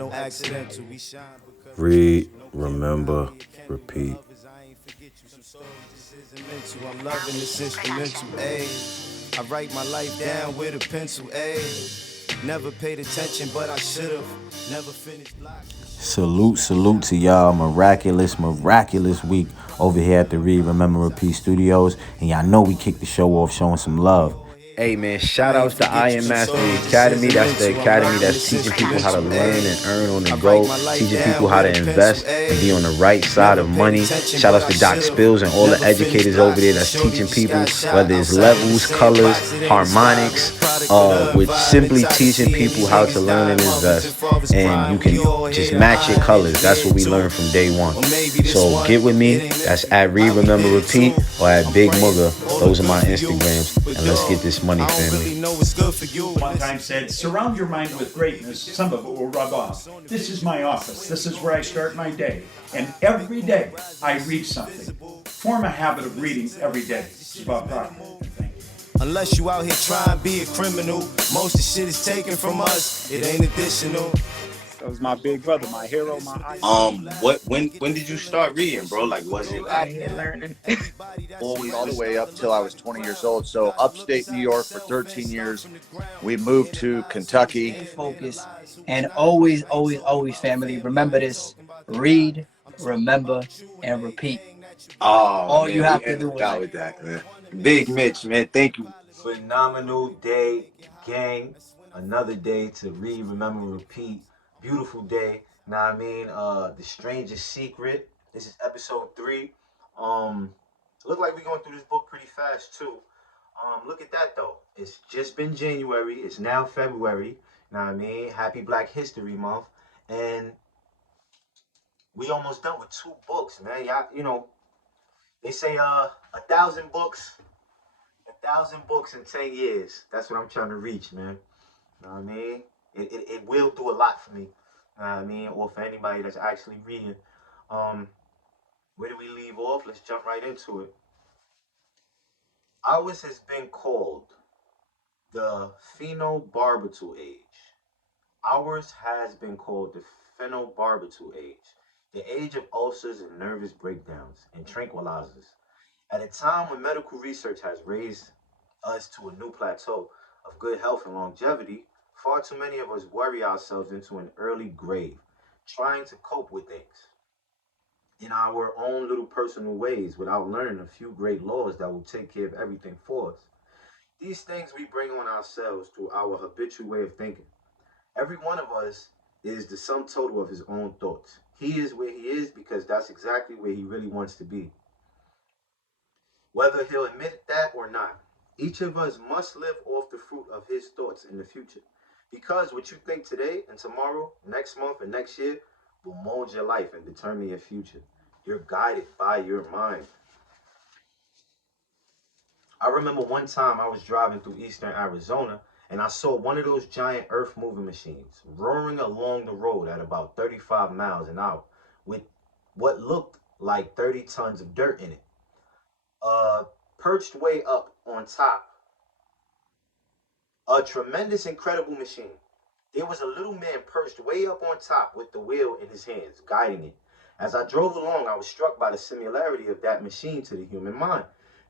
no accidental. We shine because Read, remember, repeat. I'm loving this instrumental, ayy. I write my life down with a pencil, ayy. Never paid attention, but I should've. Never finished blocks. Salute to y'all. Miraculous week over here at the Read, Remember, Repeat Studios. And y'all know we kicked the show off showing some love. Hey man, shout outs to I Am Mastery Academy. That's the academy that's teaching people how to learn and earn on the go, teaching people how to invest and be on the right side of money. Shout outs to Doc Spills and all the educators over there that's teaching people, whether it's levels, colors, harmonics, with simply teaching people how to learn and invest. And you can just match your colors. That's what we learned from day one. So get with me. That's at Read, Remember, Repeat, or at Big MUGGA. Those are my Instagrams. And let's get this money, family. One time said, surround your mind with greatness, some of it will rub off. This is my office. This is where I start my day. And every day I read something. Form a habit of reading every day. It's about progress. Unless you out here trying to be a criminal, most of the shit is taken from us. It ain't additional. That was my big brother, my hero, my idol. When did you start reading, bro? Like, was it Out like here learning. always All the way up till I was 20 years old. So upstate New York for 13 years. We moved to Kentucky. Focus. And always, family, remember this. Read, remember, and repeat. Oh All man, you we have to ended do is out with that, man. Big Mitch, man, thank you. Phenomenal day, gang. Another day to read, remember, repeat. Beautiful day. Now I mean, The Strangest Secret. This is episode 3. Look like we're going through this book pretty fast too. Look at that though. It's just been January. It's now February. Now I mean, Happy Black History Month, and we almost done with 2 books, man. Y'all, they say 1,000 books. 1,000 books in 10 years. That's what I'm trying to reach, man. Know what I mean? It will do a lot for me. Know what I mean? Or for anybody that's actually reading. Where do we leave off? Let's jump right into it. Ours has been called the phenobarbital age. Ours has been called the phenobarbital age. The age of ulcers and nervous breakdowns and tranquilizers. At a time when medical research has raised us to a new plateau of good health and longevity, far too many of us worry ourselves into an early grave, trying to cope with things in our own little personal ways without learning a few great laws that will take care of everything for us. These things we bring on ourselves through our habitual way of thinking. Every one of us is the sum total of his own thoughts. He is where he is because that's exactly where he really wants to be. Whether he'll admit that or not, each of us must live off the fruit of his thoughts in the future. Because what you think today and tomorrow, next month and next year will mold your life and determine your future. You're guided by your mind. I remember one time I was driving through eastern Arizona and I saw one of those giant earth moving machines roaring along the road at about 35 miles an hour with what looked like 30 tons of dirt in it. Perched way up on top. A tremendous, incredible machine. There was a little man perched way up on top with the wheel in his hands, guiding it. As I drove along, I was struck by the similarity of that machine to the human mind.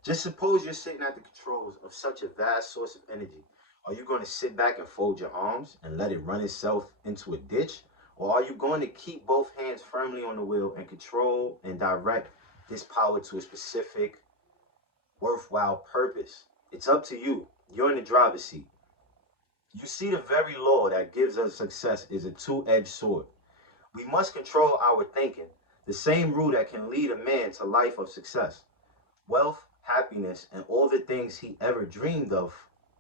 Just suppose you're sitting at the controls of such a vast source of energy. Are you going to sit back and fold your arms and let it run itself into a ditch? Or are you going to keep both hands firmly on the wheel and control and direct this power to a specific, worthwhile purpose? It's up to you. You're in the driver's seat. You see, the very law that gives us success is a two-edged sword. We must control our thinking, the same rule that can lead a man to life of success, wealth, happiness, and all the things he ever dreamed of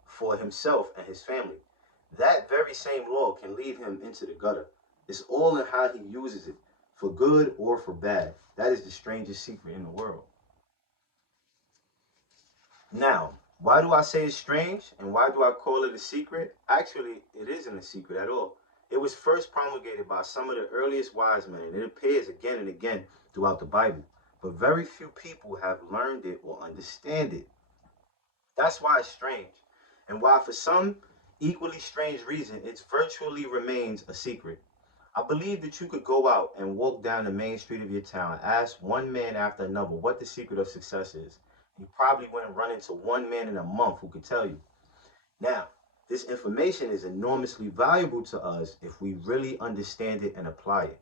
for himself and his family. That very same law can lead him into the gutter. It's all in how he uses it, for good or for bad. That is the strangest secret in the world. Now, why do I say it's strange and why do I call it a secret? Actually, it isn't a secret at all. It was first promulgated by some of the earliest wise men, and it appears again and again throughout the Bible. But very few people have learned it or understand it. That's why it's strange. And why, for some equally strange reason, it virtually remains a secret. I believe that you could go out and walk down the main street of your town, ask one man after another what the secret of success is. You probably wouldn't run into one man in a month who could tell you. Now, this information is enormously valuable to us if we really understand it and apply it.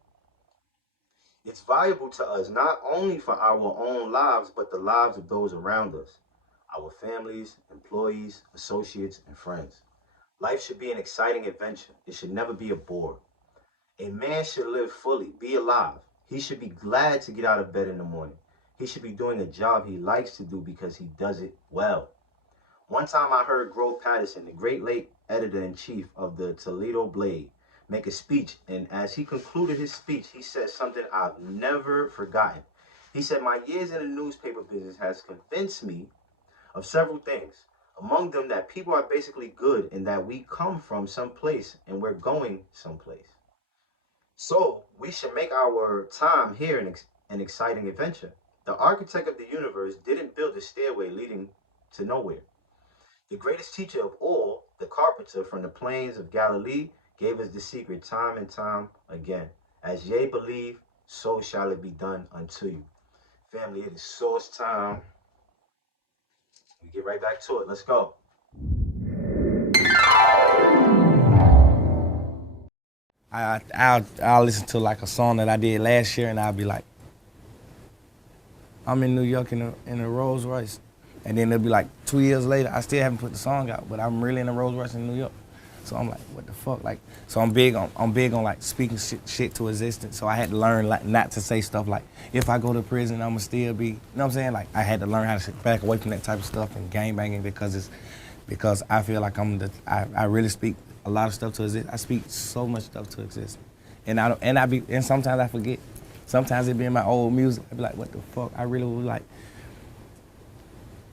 It's valuable to us not only for our own lives, but the lives of those around us, our families, employees, associates, and friends. Life should be an exciting adventure. It should never be a bore. A man should live fully, be alive. He should be glad to get out of bed in the morning. He should be doing a job he likes to do because he does it well. One time I heard Grove Patterson, the great late editor-in-chief of the Toledo Blade, make a speech, and as he concluded his speech, he said something I've never forgotten. He said, "My years in the newspaper business has convinced me of several things. Among them, that people are basically good and that we come from someplace and we're going someplace. So we should make our time here an exciting adventure. The architect of the universe didn't build a stairway leading to nowhere. The greatest teacher of all, the carpenter from the plains of Galilee, gave us the secret time and time again. As ye believe, so shall it be done unto you." Family, it is source time. We get right back to it. Let's go. I'll listen to like a song that I did last year, and I'll be like, I'm in New York in a Rolls Royce, and then it'll be like 2 years later, I still haven't put the song out, but I'm really in a Rolls Royce in New York. So I'm like, what the fuck? Like, so I'm big on like speaking shit to existence. So I had to learn like not to say stuff like, if I go to prison, I'ma still be, you know what I'm saying? Like I had to learn how to back away from that type of stuff and gang banging because I feel like I really speak a lot of stuff to exist. I speak so much stuff to exist, and sometimes I forget. Sometimes it be in my old music. I be like, what the fuck? I really would like.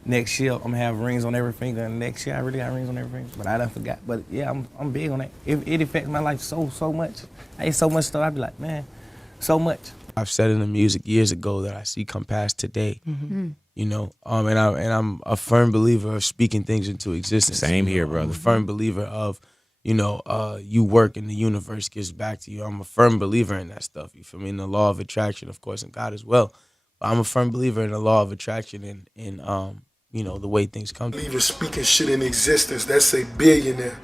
Next year I'm gonna have rings on every finger, and next year I really got rings on every finger. But I done forgot. But yeah, I'm big on that. It affects my life so much. I so much stuff. I be like, man, so much. I've said in the music years ago that I see come past today. Mm-hmm. You know, and I'm a firm believer of speaking things into existence. Same here, brother. I'm a firm believer of, you work and the universe gives back to you. I'm a firm believer in that stuff. You feel me? In the law of attraction, of course, and God as well. But I'm a firm believer in the law of attraction and in the way things come. I believe in speaking shit in existence. That's a billionaire.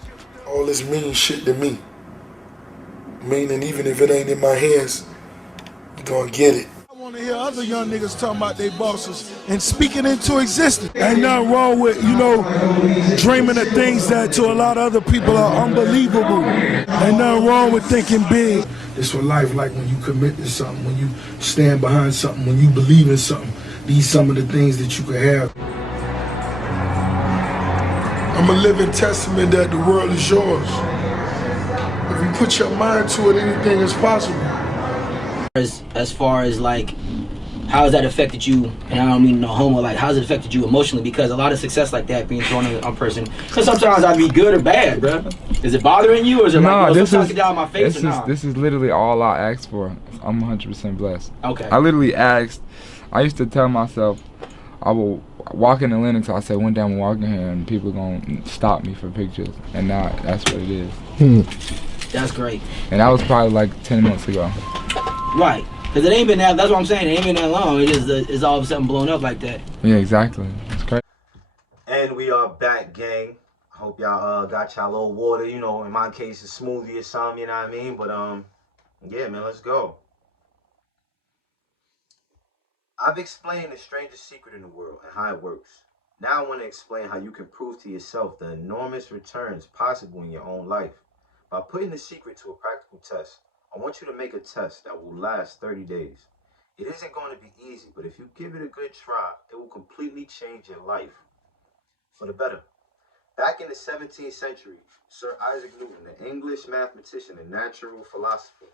All this mean shit to me. Meaning even if it ain't in my hands, you gonna get it. I wanna hear other young niggas talking about their bosses and speaking into existence. Ain't nothing wrong with, dreaming of things that to a lot of other people are unbelievable. Ain't nothing wrong with thinking big. It's what life like when you commit to something, when you stand behind something, when you believe in something. These some of the things that you could have. I'm a living testament that the world is yours. If you put your mind to it, anything is possible. As far as like, how has that affected you? And I don't mean no homo. Like, how has it affected you emotionally? Because a lot of success like that being thrown on a person. Because sometimes I'd be good or bad, bro. Is it bothering you, or is it like, sometimes down my face? This is literally all I asked for. I'm 100% blessed. Okay. I literally asked. I used to tell myself, I will walk in Atlanta, so I said one day I'm walking here and people are gonna stop me for pictures, and now that's what it is. That's great. And that was probably like 10 months ago. Right, because it ain't been that. That's what I'm saying. It ain't been that long. It's all of a sudden blown up like that. Yeah, exactly. It's crazy. And we are back, gang. I hope y'all got y'all little water. In my case, a smoothie or something. You know what I mean? But yeah, man, let's go. I've explained the strangest secret in the world and how it works. Now I want to explain how you can prove to yourself the enormous returns possible in your own life. By putting the secret to a practical test, I want you to make a test that will last 30 days. It isn't going to be easy, but if you give it a good try, it will completely change your life for the better. Back in the 17th century, Sir Isaac Newton, an English mathematician and natural philosopher,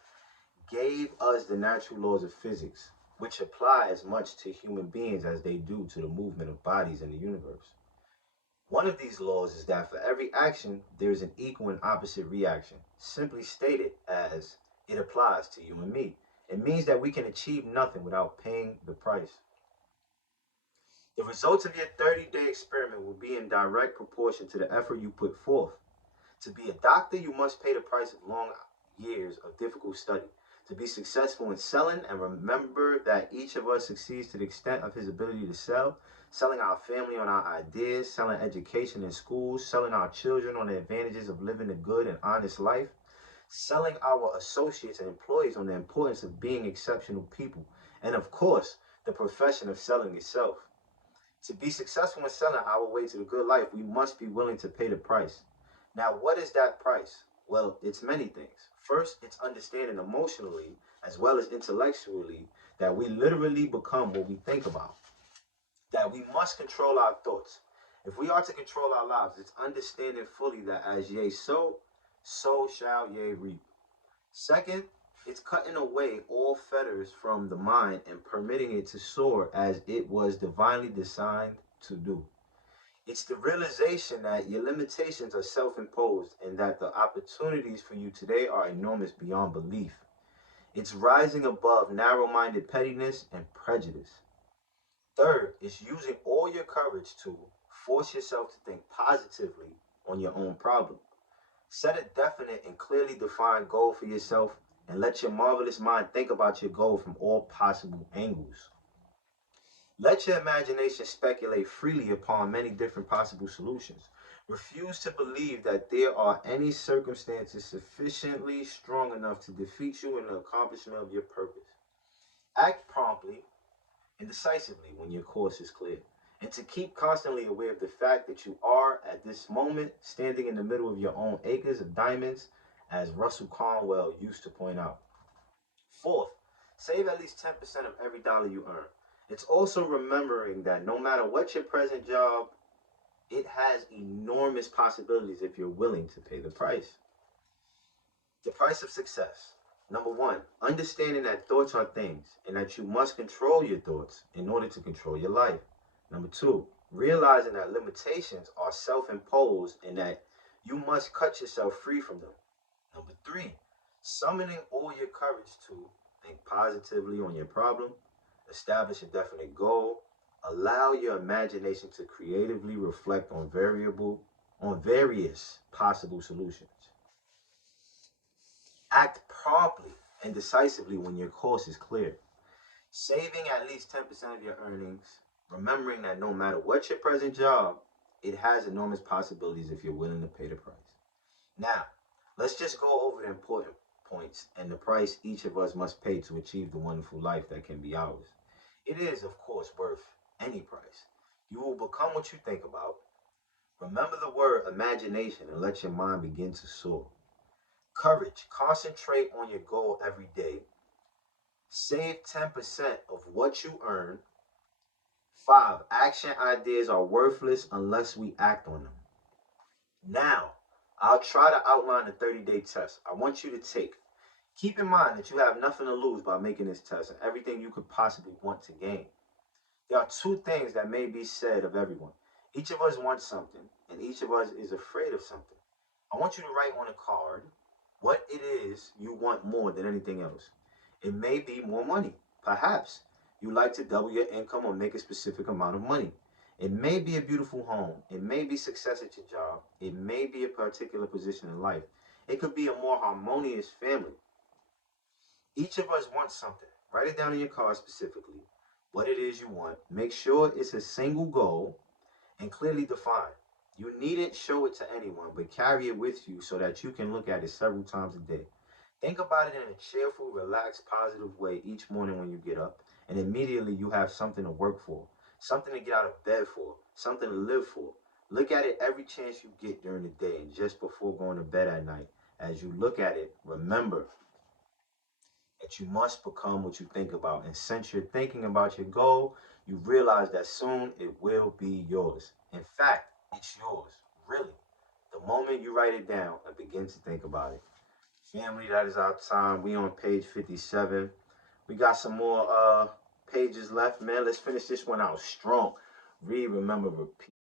gave us the natural laws of physics, which apply as much to human beings as they do to the movement of bodies in the universe. One of these laws is that for every action, there is an equal and opposite reaction. Simply stated as it applies to you and me. It means that we can achieve nothing without paying the price. The results of your 30-day experiment will be in direct proportion to the effort you put forth. To be a doctor, you must pay the price of long years of difficult study. To be successful in selling, and remember that each of us succeeds to the extent of his ability to sell, selling our family on our ideas, selling education in schools, selling our children on the advantages of living a good and honest life, selling our associates and employees on the importance of being exceptional people, and of course, the profession of selling itself. To be successful in selling our way to the good life, we must be willing to pay the price. Now, what is that price? Well, it's many things. First, it's understanding emotionally as well as intellectually that we literally become what we think about. That we must control our thoughts. If we are to control our lives, it's understanding fully that as ye sow, so shall ye reap. Second, it's cutting away all fetters from the mind and permitting it to soar as it was divinely designed to do. It's the realization that your limitations are self-imposed and that the opportunities for you today are enormous beyond belief. It's rising above narrow-minded pettiness and prejudice. Third, it's using all your courage to force yourself to think positively on your own problem. Set a definite and clearly defined goal for yourself and let your marvelous mind think about your goal from all possible angles. Let your imagination speculate freely upon many different possible solutions. Refuse to believe that there are any circumstances sufficiently strong enough to defeat you in the accomplishment of your purpose. Act promptly and decisively when your course is clear, and to keep constantly aware of the fact that you are, at this moment, standing in the middle of your own acres of diamonds, as Russell Conwell used to point out. Fourth, save at least 10% of every dollar you earn. It's also remembering that no matter what your present job, it has enormous possibilities if you're willing to pay the price. The price of success. Number one, understanding that thoughts are things and that you must control your thoughts in order to control your life. Number two, realizing that limitations are self-imposed and that you must cut yourself free from them. Number three, summoning all your courage to think positively on your problem, establish a definite goal, allow your imagination to creatively reflect on various possible solutions. Act promptly and decisively when your course is clear. Saving at least 10% of your earnings, remembering that no matter what your present job, it has enormous possibilities if you're willing to pay the price. Now, let's just go over the important points and the price each of us must pay to achieve the wonderful life that can be ours. It is, of course, worth any price. You will become what you think about. Remember the word imagination and let your mind begin to soar. Courage. Concentrate on your goal every day. Save 10% of what you earn. 5. Action ideas are worthless unless we act on them. Now, I'll try to outline a 30-day test I want you to take. Keep in mind that you have nothing to lose by making this test and everything you could possibly want to gain. There are two things that may be said of everyone. Each of us wants something, and each of us is afraid of something. I want you to write on a card what it is you want more than anything else. It may be more money. Perhaps you like to double your income or make a specific amount of money. It may be a beautiful home. It may be success at your job. It may be a particular position in life. It could be a more harmonious family. Each of us wants something. Write it down in your card specifically, what it is you want. Make sure it's a single goal and clearly defined. You needn't show it to anyone, but carry it with you so that you can look at it several times a day. Think about it in a cheerful, relaxed, positive way each morning when you get up, and immediately you have something to work for, something to get out of bed for, something to live for. Look at it every chance you get during the day and just before going to bed at night. As you look at it, remember that you must become what you think about. And since you're thinking about your goal, you realize that soon it will be yours. In fact, it's yours, really. The moment you write it down and begin to think about it. Family, that is our time. We on page 57. We got some more pages left, man. Let's finish this one out strong. Read, remember, repeat.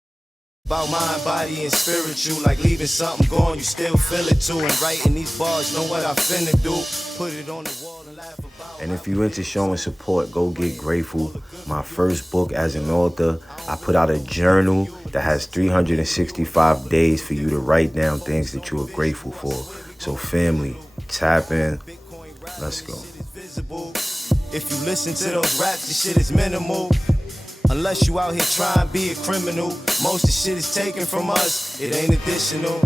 About mind, body, and spiritual, like leaving something gone, you still feel it too. And writing these bars, know what I finna do. Put it on the wall and laugh about. And if you into showing support, go get Grateful. My first book as an author. I put out a journal that has 365 days for you to write down things that you are grateful for. So family, Tap in. Let's go. If you listen to those raps, the shit is minimal. Unless you out here trying to be a criminal. Most of the shit is taken from us, it ain't additional.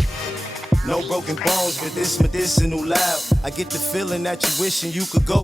No broken bones, but this medicinal loud. I get the feeling that you wishing you could go.